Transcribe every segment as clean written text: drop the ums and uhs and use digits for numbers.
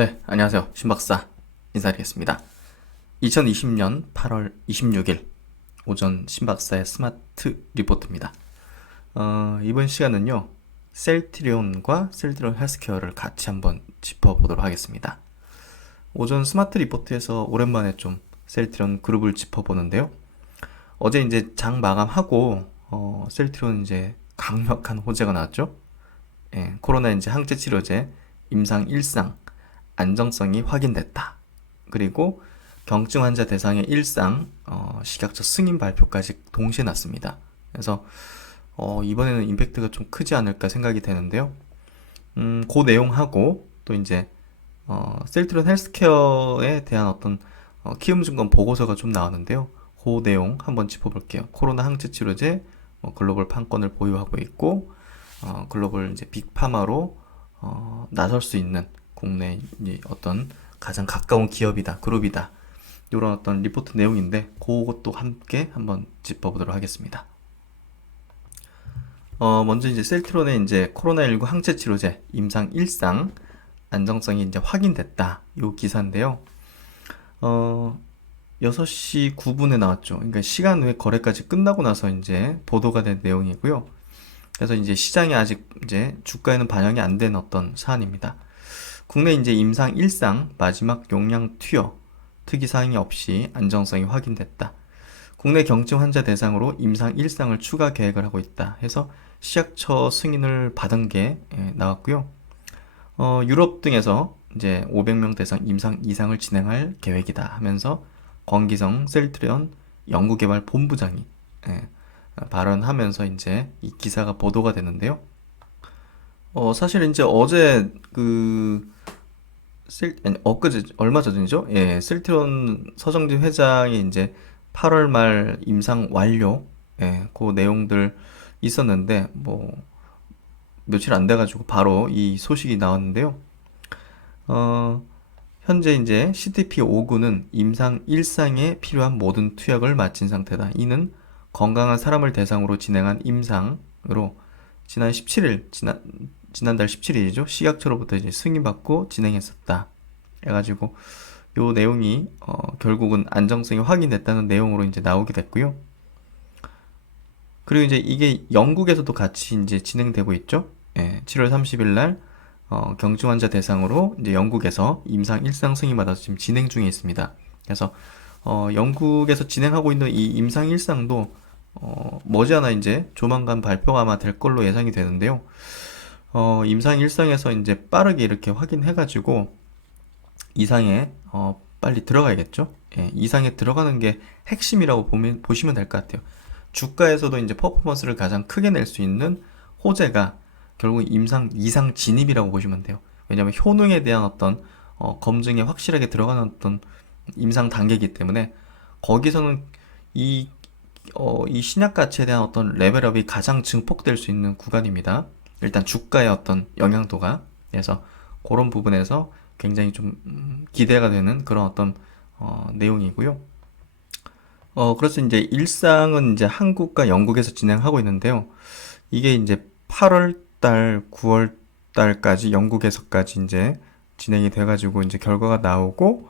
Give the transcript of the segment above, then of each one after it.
네, 안녕하세요. 신박사 인사드리겠습니다. 2020년 8월 26일 오전 신박사의 스마트 리포트입니다. 이번 시간은요, 셀트리온과 셀트리온 헬스케어를 같이 한번 짚어보도록 하겠습니다. 오전 스마트 리포트에서 오랜만에 좀 셀트리온 그룹을 짚어보는데요. 어제 이제 장 마감하고, 셀트리온 이제 강력한 호재가 나왔죠. 예, 코로나 이제 항체 치료제 임상 1상 안정성이 확인됐다. 그리고 경증 환자 대상의 일상 식약처 승인 발표까지 동시에 났습니다. 그래서 이번에는 임팩트가 좀 크지 않을까 생각이 되는데요. 그 내용하고 또 이제 셀트리온 헬스케어에 대한 어떤 키움 증권 보고서가 좀 나왔는데요. 그 내용 한번 짚어볼게요. 코로나 항체 치료제 글로벌 판권을 보유하고 있고 글로벌 이제 빅파마로 나설 수 있는 국내 어떤 가장 가까운 기업이다, 그룹이다. 이런 어떤 리포트 내용인데 그것도 함께 한번 짚어보도록 하겠습니다. 먼저 이제 셀트론의 이제 코로나19 항체 치료제 임상 1상 안정성이 이제 확인됐다. 요 기사인데요. 6시 9분에 나왔죠. 그러니까 시간 외 거래까지 끝나고 나서 이제 보도가 된 내용이고요. 그래서 이제 시장에 아직 이제 주가에는 반영이 안 된 어떤 사안입니다. 국내 이제 임상 1상 마지막 용량 투여 특이 사항이 없이 안정성이 확인됐다. 국내 경증 환자 대상으로 임상 1상을 추가 계획을 하고 있다. 해서 식약처 승인을 받은 게 나왔고요. 유럽 등에서 이제 500명 대상 임상 2상을 진행할 계획이다 하면서 권기성 셀트리온 연구개발본부장이 발언하면서 이제 이 기사가 보도가 됐는데요. 사실 이제 어제 엊그제 얼마 전이죠? 예, 셀트리온 서정진 회장이 이제 8월 말 임상 완료, 그 내용들 있었는데 뭐 며칠 안 돼가지고 바로 이 소식이 나왔는데요. 어, 현재 이제 CTP5구는 임상 1상에 필요한 모든 투약을 마친 상태다. 이는 건강한 사람을 대상으로 진행한 임상으로 지난달 17일이죠. 식약처로부터 이제 승인받고 진행했었다. 해가지고 요 내용이 결국은 안정성이 확인됐다는 내용으로 이제 나오게 됐고요. 그리고 이제 이게 영국에서도 같이 이제 진행되고 있죠. 7월 30일 날 경증 환자 대상으로 이제 영국에서 임상 1상 승인받아서 지금 진행 중에 있습니다. 그래서 영국에서 진행하고 있는 이 임상 1상도 머지않아 이제 조만간 발표가 아마 될 걸로 예상이 되는데요. 임상 1상에서 이제 빠르게 이렇게 확인해가지고 이상에 빨리 들어가야겠죠. 이상에 들어가는 게 핵심이라고 보시면 될 것 같아요. 주가에서도 이제 퍼포먼스를 가장 크게 낼 수 있는 호재가 결국 임상 2상 진입이라고 보시면 돼요. 왜냐하면 효능에 대한 어떤 검증에 확실하게 들어가는 어떤 임상 단계이기 때문에 거기서는 이 신약 가치에 대한 어떤 레벨업이 가장 증폭될 수 있는 구간입니다. 일단 주가의 어떤 영향도가. 그래서 그런 부분에서 굉장히 좀 기대가 되는 그런 어떤 내용이고요. 그래서 이제 일상은 이제 한국과 영국에서 진행하고 있는데요. 이게 이제 8월 달, 9월 달까지 영국에서까지 이제 진행이 돼가지고 이제 결과가 나오고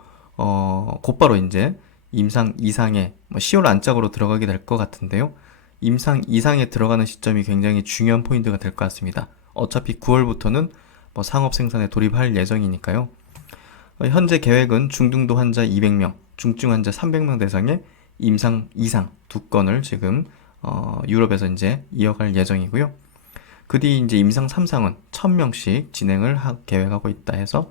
곧바로 이제 임상 2상에 10월 안짝으로 들어가게 될 것 같은데요. 임상 2상에 들어가는 시점이 굉장히 중요한 포인트가 될 것 같습니다. 어차피 9월부터는 뭐 상업 생산에 돌입할 예정이니까요. 현재 계획은 중등도 환자 200명, 중증 환자 300명 대상의 임상 2상 두 건을 지금 유럽에서 이제 이어갈 예정이고요. 그 뒤 이제 임상 3상은 1000명씩 진행을 계획하고 있다 해서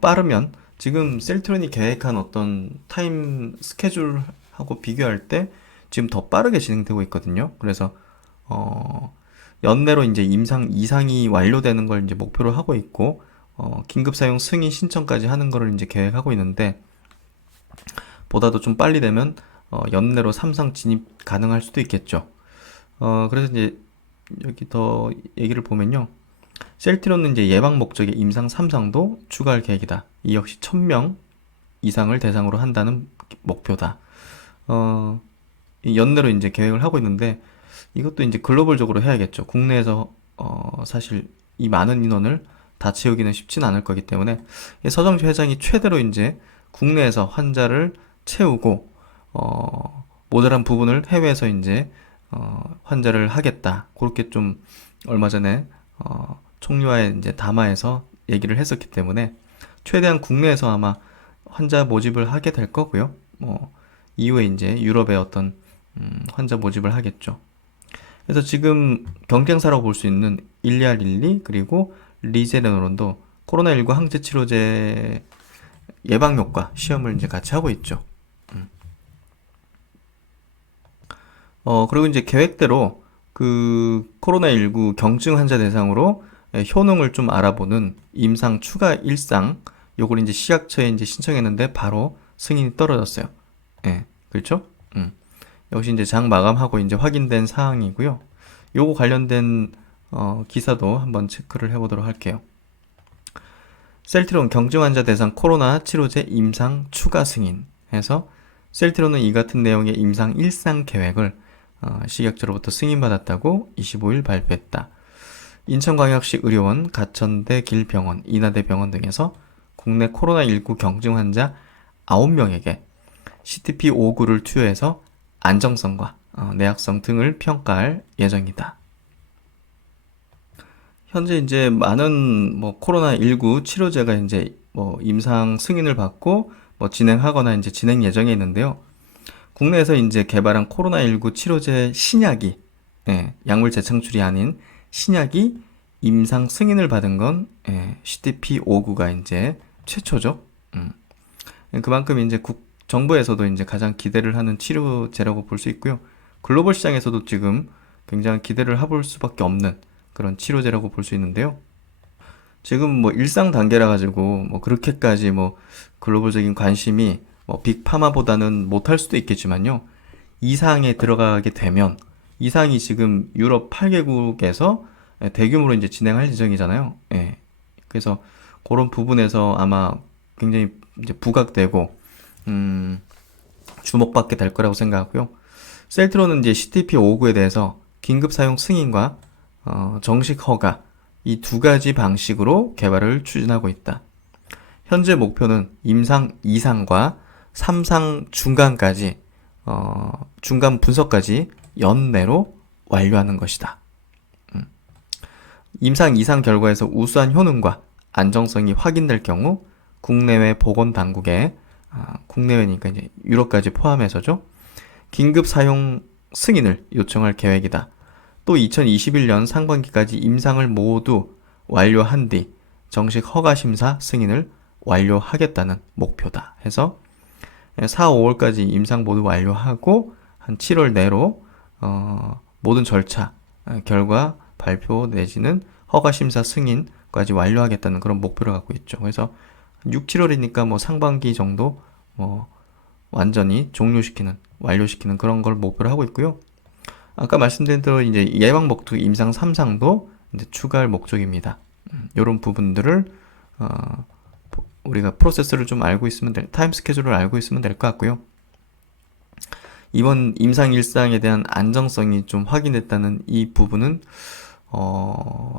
빠르면 지금 셀트론이 계획한 어떤 타임 스케줄하고 비교할 때 지금 더 빠르게 진행되고 있거든요. 그래서 연내로 이제 임상 2상이 완료되는 걸 이제 목표로 하고 있고 긴급 사용 승인 신청까지 하는 거를 이제 계획하고 있는데 보다도 좀 빨리 되면 연내로 3상 진입 가능할 수도 있겠죠. 그래서 이제 여기 더 얘기를 보면요. 셀트리온은 이제 예방 목적의 임상 3상도 추가할 계획이다. 이 역시 1000명 이상을 대상으로 한다는 목표다. 연내로 이제 계획을 하고 있는데 이것도 이제 글로벌적으로 해야겠죠. 국내에서 사실 이 많은 인원을 다 채우기는 쉽지는 않을 거기 때문에 서정주 회장이 최대로 이제 국내에서 환자를 채우고 모자란 부분을 해외에서 이제 환자를 하겠다. 그렇게 좀 얼마 전에 총리와의 이제 담화에서 얘기를 했었기 때문에 최대한 국내에서 아마 환자 모집을 하게 될 거고요. 이후에 이제 유럽의 어떤 환자 모집을 하겠죠. 그래서 지금 경쟁사라고 볼 수 있는 일리알릴리 그리고 리제네론도 코로나19 항체 치료제 예방 효과 시험을 이제 같이 하고 있죠. 그리고 이제 계획대로 그 코로나19 경증 환자 대상으로 효능을 좀 알아보는 임상 추가 일상 요걸 이제 식약처에 이제 신청했는데 바로 승인이 떨어졌어요. 예, 그렇죠? 역시 이제 장 마감하고 이제 확인된 사항이고요. 요거 관련된 기사도 한번 체크를 해보도록 할게요. 셀트론 경증 환자 대상 코로나 치료제 임상 추가 승인 해서 셀트론은 이 같은 내용의 임상 일상 계획을 식약처로부터 승인받았다고 25일 발표했다. 인천광역시 의료원, 가천대 길병원, 인하대병원 등에서 국내 코로나19 경증 환자 9명에게 CTP-59를 투여해서 안정성과 내약성 등을 평가할 예정이다. 현재 이제 많은 코로나19 치료제가 이제 임상 승인을 받고 진행하거나 이제 진행 예정에 있는데요. 국내에서 이제 개발한 코로나19 치료제 신약이 약물 재창출이 아닌 신약이 임상 승인을 받은 건 CTP-59가 이제 최초죠. 그만큼 이제 정부에서도 이제 가장 기대를 하는 치료제라고 볼 수 있고요. 글로벌 시장에서도 지금 굉장히 기대를 해볼 수밖에 없는 그런 치료제라고 볼 수 있는데요. 지금 일상 단계라 가지고 그렇게까지 글로벌적인 관심이 빅파마보다는 못할 수도 있겠지만요. 이 사항에 들어가게 되면 이 사항이 지금 유럽 8개국에서 대규모로 이제 진행할 예정이잖아요. 예. 그래서 그런 부분에서 아마 굉장히 이제 부각되고 주목받게 될 거라고 생각하고요. 셀트론은 이제 CTP-59에 대해서 긴급 사용 승인과 정식 허가 이 두 가지 방식으로 개발을 추진하고 있다. 현재 목표는 임상 2상과 3상 중간까지 중간 분석까지 연내로 완료하는 것이다. 임상 2상 결과에서 우수한 효능과 안정성이 확인될 경우 국내외 보건당국에 국내외니까 이제 유럽까지 포함해서죠. 긴급 사용 승인을 요청할 계획이다. 또 2021년 상반기까지 임상을 모두 완료한 뒤 정식 허가 심사 승인을 완료하겠다는 목표다. 해서 4, 5월까지 임상 모두 완료하고 한 7월 내로 모든 절차 결과 발표 내지는 허가 심사 승인까지 완료하겠다는 그런 목표를 갖고 있죠. 그래서 6, 7월이니까 상반기 정도 완전히 완료시키는 그런 걸 목표로 하고 있고요. 아까 말씀드린 대로 이제 예방 목적 임상 3상도 이제 추가할 목적입니다. 이런 부분들을 우리가 프로세스를 좀 알고 있으면 타임 스케줄을 알고 있으면 될 것 같고요. 이번 임상 일상에 대한 안정성이 좀 확인됐다는 이 부분은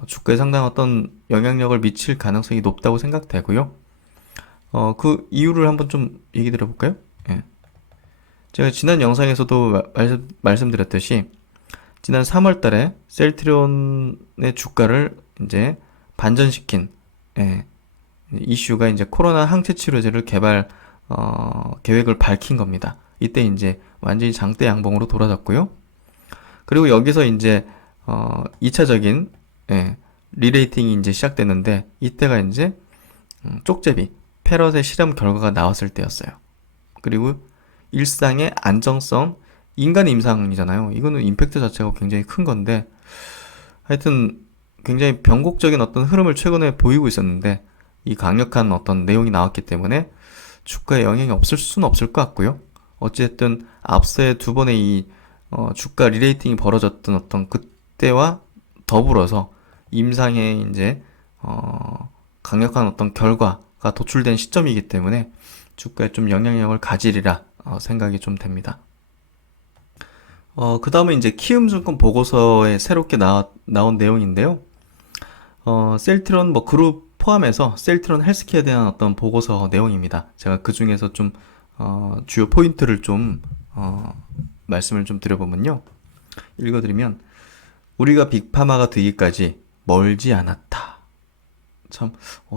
주가에 상당한 어떤 영향력을 미칠 가능성이 높다고 생각되고요. 그 이유를 한번 좀 얘기 드려볼까요? 예. 제가 지난 영상에서도 말씀드렸듯이 지난 3월 달에 셀트리온의 주가를 이제 반전시킨 이슈가 이제 코로나 항체 치료제를 개발 계획을 밝힌 겁니다. 이때 이제 완전히 장대 양봉으로 돌아섰고요. 그리고 여기서 이제 2차적인 리레이팅이 이제 시작됐는데 이때가 이제 쪽제비 패럿의 실험 결과가 나왔을 때였어요. 그리고 일상의 안정성 인간 임상이잖아요. 이거는 임팩트 자체가 굉장히 큰 건데 하여튼 굉장히 변곡적인 어떤 흐름을 최근에 보이고 있었는데 이 강력한 어떤 내용이 나왔기 때문에 주가에 영향이 없을 수는 없을 것 같고요. 어쨌든 앞서의 두 번의 이 주가 리레이팅이 벌어졌던 어떤 그때와 더불어서 임상에 이제 강력한 어떤 결과가 도출된 시점이기 때문에 주가에 좀 영향력을 가지리라 생각이 좀 됩니다. 그 다음에 이제 키움증권 보고서에 새롭게 나온 내용인데요. 셀트론 그룹 포함해서 셀트론 헬스케어에 대한 어떤 보고서 내용입니다. 제가 그 중에서 좀 주요 포인트를 좀 말씀을 좀 드려보면요. 읽어드리면 우리가 빅파마가 되기까지 멀지 않았다. 참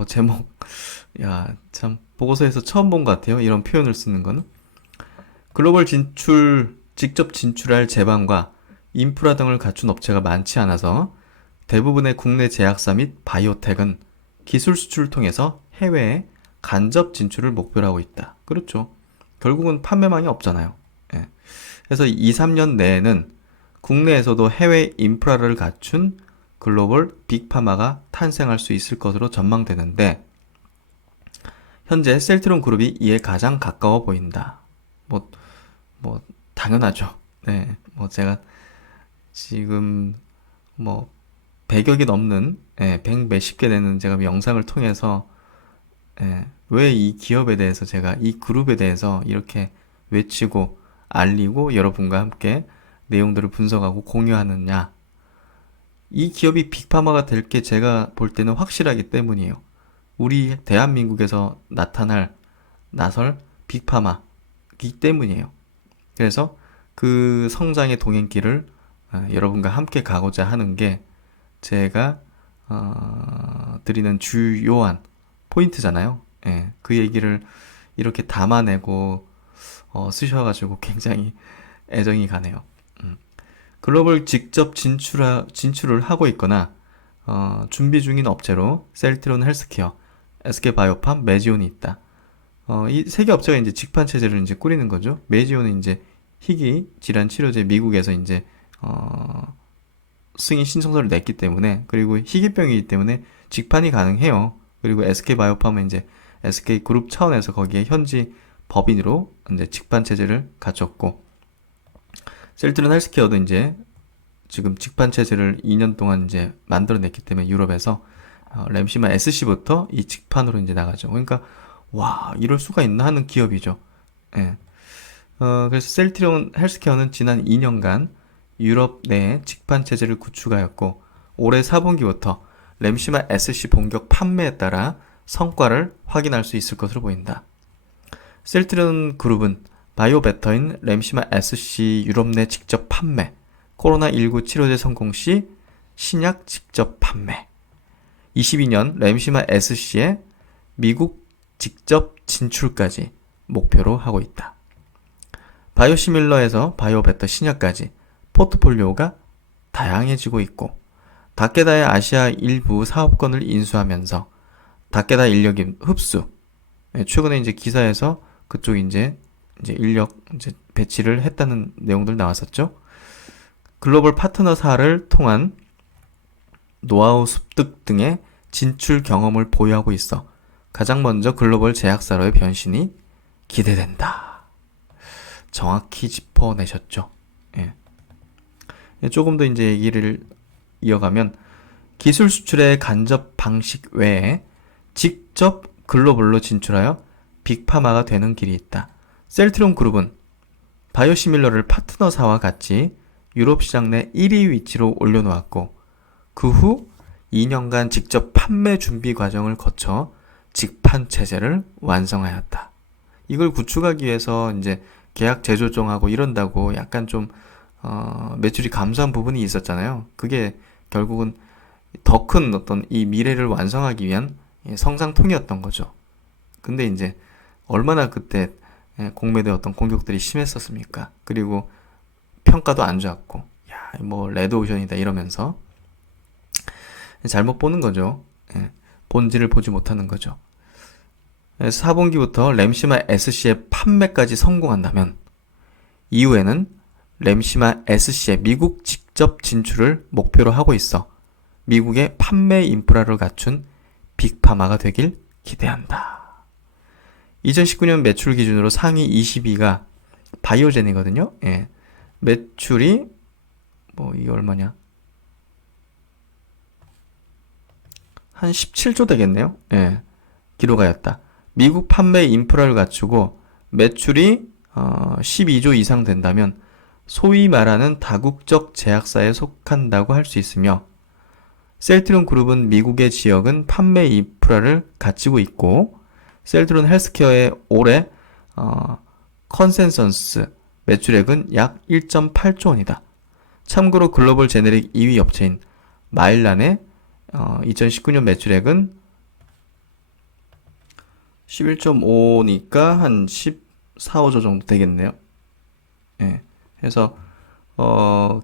제목 참 보고서에서 처음 본 것 같아요. 이런 표현을 쓰는 거는. 글로벌 진출, 직접 진출할 제반과 인프라 등을 갖춘 업체가 많지 않아서 대부분의 국내 제약사 및 바이오텍은 기술 수출을 통해서 해외에 간접 진출을 목표로 하고 있다. 그렇죠. 결국은 판매망이 없잖아요. 예. 그래서 2, 3년 내에는 국내에서도 해외 인프라를 갖춘 글로벌 빅파마가 탄생할 수 있을 것으로 전망되는데 현재 셀트론 그룹이 이에 가장 가까워 보인다. 당연하죠. 네, 제가 지금 100여 개 넘는 100 몇십 개 되는 제가 영상을 통해서 왜 이 기업에 대해서 제가 이 그룹에 대해서 이렇게 외치고 알리고 여러분과 함께 내용들을 분석하고 공유하느냐. 이 기업이 빅파마가 될 게 제가 볼 때는 확실하기 때문이에요. 우리 대한민국에서 나설 빅파마이기 때문이에요. 그래서 그 성장의 동행길을 여러분과 함께 가고자 하는 게 제가 드리는 주요한 포인트잖아요. 예, 그 얘기를 이렇게 담아내고 쓰셔가지고 굉장히 애정이 가네요. 글로벌 직접 진출을 하고 있거나 준비 중인 업체로 셀트론 헬스케어, SK바이오팜, 메지온이 있다. 이 세 개 업체가 이제 직판 체제를 이제 꾸리는 거죠. 메지온은 이제 희귀 질환 치료제 미국에서 이제 승인 신청서를 냈기 때문에, 그리고 희귀병이기 때문에 직판이 가능해요. 그리고 SK바이오팜은 이제 SK그룹 차원에서 거기에 현지 법인으로 이제 직판 체제를 갖췄고, 셀트론 헬스케어도 이제 지금 직판 체제를 2년 동안 이제 만들어냈기 때문에 유럽에서 램시마 SC부터 이 직판으로 이제 나가죠. 그러니까 와, 이럴 수가 있나 하는 기업이죠. 예. 그래서 셀트론 헬스케어는 지난 2년간 유럽 내에 직판 체제를 구축하였고 올해 4분기부터 램시마 SC 본격 판매에 따라 성과를 확인할 수 있을 것으로 보인다. 셀트론 그룹은 바이오베터인 램시마 SC 유럽 내 직접 판매, 코로나19 치료제 성공 시 신약 직접 판매, 22년 램시마 SC의 미국 직접 진출까지 목표로 하고 있다. 바이오시밀러에서 바이오베터 신약까지 포트폴리오가 다양해지고 있고 다케다의 아시아 일부 사업권을 인수하면서 다케다 인력인 흡수, 최근에 이제 기사에서 그쪽 이제 인력 이제 배치를 했다는 내용들 나왔었죠. 글로벌 파트너사를 통한 노하우 습득 등의 진출 경험을 보유하고 있어 가장 먼저 글로벌 제약사로의 변신이 기대된다. 정확히 짚어내셨죠. 예. 조금 더 이제 얘기를 이어가면 기술 수출의 간접 방식 외에 직접 글로벌로 진출하여 빅파마가 되는 길이 있다. 셀트론 그룹은 바이오시밀러를 파트너사와 같이 유럽 시장 내 1위 위치로 올려놓았고 그 후 2년간 직접 판매 준비 과정을 거쳐 직판 체제를 완성하였다. 이걸 구축하기 위해서 이제 계약 재조정하고 이런다고 약간 좀 매출이 감소한 부분이 있었잖아요. 그게 결국은 더 큰 어떤 이 미래를 완성하기 위한 성장통이었던 거죠. 근데 이제 얼마나 그때 공매도의 어떤 공격들이 심했었습니까? 그리고 평가도 안 좋았고, 레드오션이다 이러면서 잘못 보는 거죠. 본질을 보지 못하는 거죠. 4분기부터 램시마 SC의 판매까지 성공한다면 이후에는 램시마 SC의 미국 직접 진출을 목표로 하고 있어 미국의 판매 인프라를 갖춘 빅파마가 되길 기대한다. 2019년 매출 기준으로 상위 20위가 바이오젠이거든요. 매출이 이게 얼마냐? 한 17조 되겠네요. 기록하였다. 미국 판매 인프라를 갖추고 매출이 12조 이상 된다면 소위 말하는 다국적 제약사에 속한다고 할 수 있으며 셀트리온 그룹은 미국의 지역은 판매 인프라를 갖추고 있고 셀트리온 헬스케어의 올해 컨센서스 매출액은 약 1.8조 원이다. 참고로 글로벌 제네릭 2위 업체인 마일란의 2019년 매출액은 11.5니까 한 14, 5조 정도 되겠네요. 예. 그래서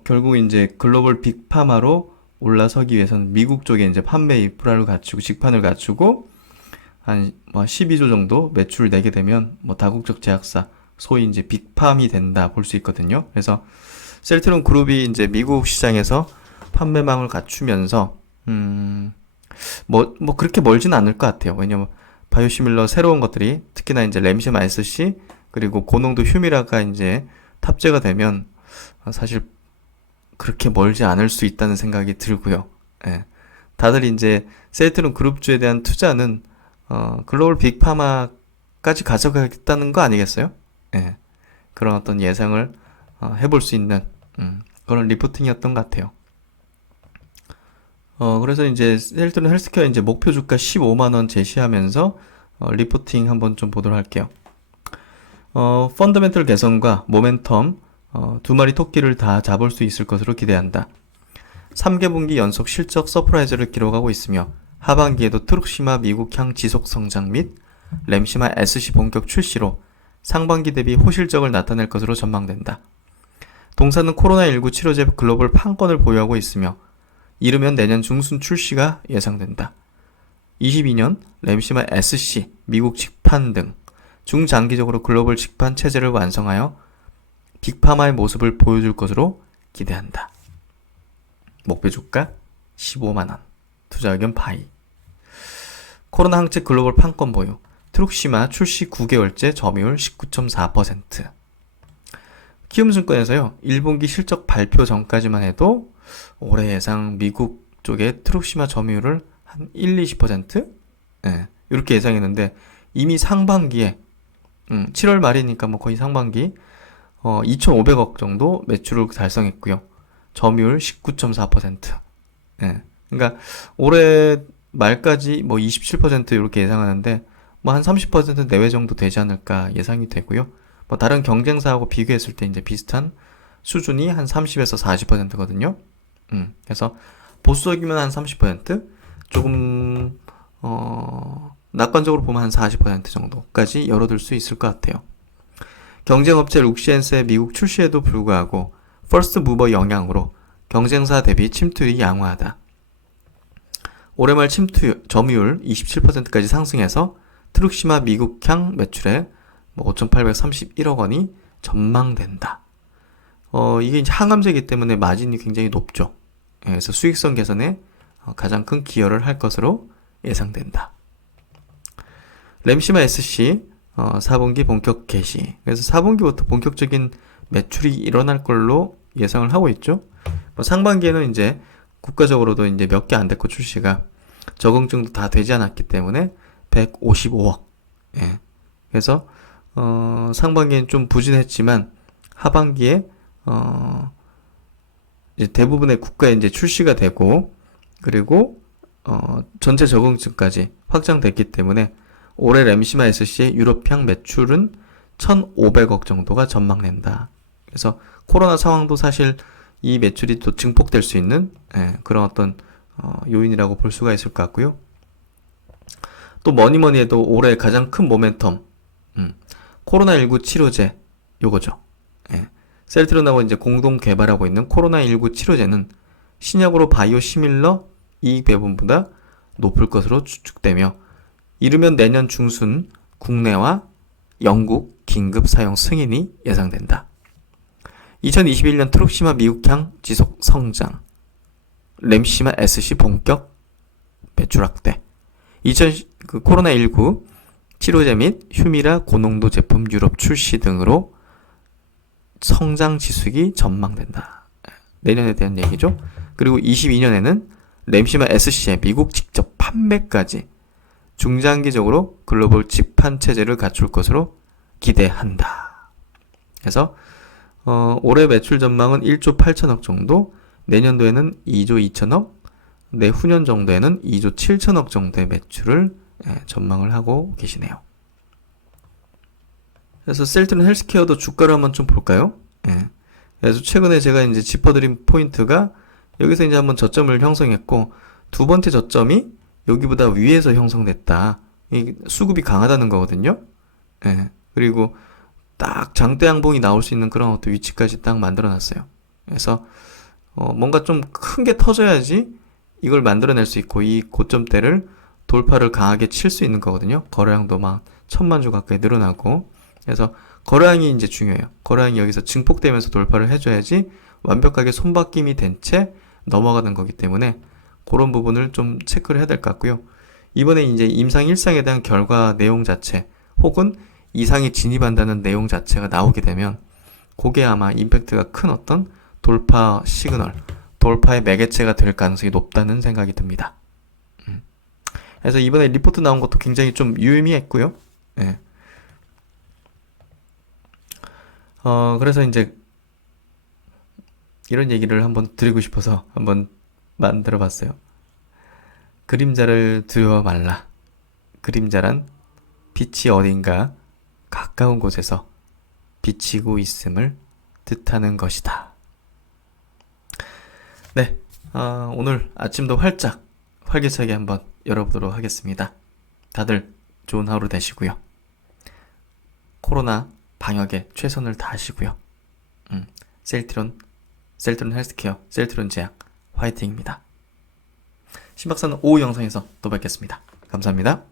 결국 이제 글로벌 빅파마로 올라서기 위해서는 미국 쪽에 이제 판매 인프라를 갖추고 직판을 갖추고 한 12조 정도 매출을 내게 되면 다국적 제약사 소위 이제 빅팜이 된다 볼 수 있거든요. 그래서 셀트리온 그룹이 이제 미국 시장에서 판매망을 갖추면서 그렇게 멀지는 않을 것 같아요. 왜냐면 바이오시밀러 새로운 것들이 특히나 이제 램시마 SC 그리고 고농도 휴미라가 이제 탑재가 되면 사실 그렇게 멀지 않을 수 있다는 생각이 들고요. 예. 다들 이제 셀트리온 그룹주에 대한 투자는 글로벌 빅파마까지 가져가겠다는 거 아니겠어요? 예. 그런 어떤 예상을 해볼 수 있는 그런 리포팅이었던 것 같아요. 그래서 이제 셀트리온 헬스케어 이제 목표 주가 15만 원 제시하면서 리포팅 한번 좀 보도록 할게요. 펀더멘털 개선과 모멘텀 두 마리 토끼를 다 잡을 수 있을 것으로 기대한다. 3개분기 연속 실적 서프라이즈를 기록하고 있으며 하반기에도 트룩시마 미국향 지속 성장 및 램시마 SC 본격 출시로 상반기 대비 호실적을 나타낼 것으로 전망된다. 동사는 코로나19 치료제 글로벌 판권을 보유하고 있으며 이르면 내년 중순 출시가 예상된다. 22년 램시마 SC 미국 직판 등 중장기적으로 글로벌 직판 체제를 완성하여 빅파마의 모습을 보여줄 것으로 기대한다. 목표 주가 15만원, 투자 의견 바이. 코로나 항체 글로벌 판권 보유, 트룩시마 출시 9개월째 점유율 19.4%. 키움증권에서요, 1분기 실적 발표 전까지만 해도 올해 예상 미국 쪽에 트룩시마 점유율을 한 1, 20%? 네, 이렇게 예상했는데 이미 상반기에 7월 말이니까 거의 상반기 2,500억 정도 매출을 달성했고요. 점유율 19.4%. 예. 그러니까 올해 말까지 27% 이렇게 예상하는데 한 30% 내외 정도 되지 않을까 예상이 되고요. 다른 경쟁사하고 비교했을 때 이제 비슷한 수준이 한 30에서 40%거든요. 그래서 보수적이면 한 30%, 조금 낙관적으로 보면 한 40% 정도까지 열어둘 수 있을 것 같아요. 경쟁업체 룩시엔스의 미국 출시에도 불구하고 퍼스트 무버 영향으로 경쟁사 대비 침투율이 양호하다. 올해 말 점유율 27%까지 상승해서 트룩시마 미국향 매출액 5,831억 원이 전망된다. 이게 이제 항암제이기 때문에 마진이 굉장히 높죠. 그래서 수익성 개선에 가장 큰 기여를 할 것으로 예상된다. 램시마 SC 4분기 본격 개시. 그래서 4분기부터 본격적인 매출이 일어날 걸로 예상을 하고 있죠. 상반기에는 이제 국가적으로도 이제 몇 개 안 됐고 출시가 적응증도 다 되지 않았기 때문에 155억. 예. 그래서 상반기엔 좀 부진했지만 하반기에 이제 대부분의 국가에 이제 출시가 되고 그리고 전체 적응증까지 확장됐기 때문에 올해 램시마 SC의 유럽향 매출은 1,500억 정도가 전망된다. 그래서 코로나 상황도 사실 이 매출이 또 증폭될 수 있는 그런 어떤 요인이라고 볼 수가 있을 것 같고요. 또 뭐니뭐니 해도 올해 가장 큰 모멘텀 코로나19 치료제 요거죠. 셀트리온하고 이제 공동 개발하고 있는 코로나19 치료제는 신약으로 바이오시밀러 이익 배분보다 높을 것으로 추측되며 이르면 내년 중순 국내와 영국 긴급 사용 승인이 예상된다. 2021년 트룩시마 미국향 지속 성장, 램시마 SC 본격 매출 확대, 코로나19 치료제 및 휴미라 고농도 제품 유럽 출시 등으로 성장 지수기 전망된다. 내년에 대한 얘기죠. 그리고 22년에는 램시마 SC의 미국 직접 판매까지 중장기적으로 글로벌 직판 체제를 갖출 것으로 기대한다. 그래서 올해 매출 전망은 1조 8천억 정도, 내년도에는 2조 2천억, 내후년 정도에는 2조 7천억 정도의 매출을 전망을 하고 계시네요. 그래서 셀트리온 헬스케어도 주가를 한번 좀 볼까요? 그래서 최근에 제가 이제 짚어드린 포인트가 여기서 이제 한번 저점을 형성했고, 두 번째 저점이 여기보다 위에서 형성됐다. 이 수급이 강하다는 거거든요. 그리고 딱 장대 양봉이 나올 수 있는 그런 어떤 위치까지 딱 만들어 놨어요. 그래서 뭔가 좀 큰 게 터져야지 이걸 만들어낼 수 있고, 이 고점대를 돌파를 강하게 칠 수 있는 거거든요. 거래량도 막 1,000만 주 가까이 늘어나고. 그래서 거래량이 이제 중요해요. 거래량이 여기서 증폭되면서 돌파를 해줘야지 완벽하게 손바뀜이 된 채 넘어가는 거기 때문에 그런 부분을 좀 체크를 해야 될 것 같고요. 이번에 이제 임상 1상에 대한 결과 내용 자체 혹은 2상에 진입한다는 내용 자체가 나오게 되면 그게 아마 임팩트가 큰 어떤 돌파 시그널, 돌파의 매개체가 될 가능성이 높다는 생각이 듭니다. 그래서 이번에 리포트 나온 것도 굉장히 좀 유의미했고요. 그래서 이제 이런 얘기를 한번 드리고 싶어서 한번 만들어 봤어요. 그림자를 두려워 말라. 그림자란 빛이 어딘가 가까운 곳에서 비치고 있음을 뜻하는 것이다. 네, 오늘 아침도 활짝 활기차게 한번 열어보도록 하겠습니다. 다들 좋은 하루 되시고요. 코로나 방역에 최선을 다하시고요. 셀트리온 헬스케어, 셀트리온 제약 화이팅입니다. 신박사는 오후 영상에서 또 뵙겠습니다. 감사합니다.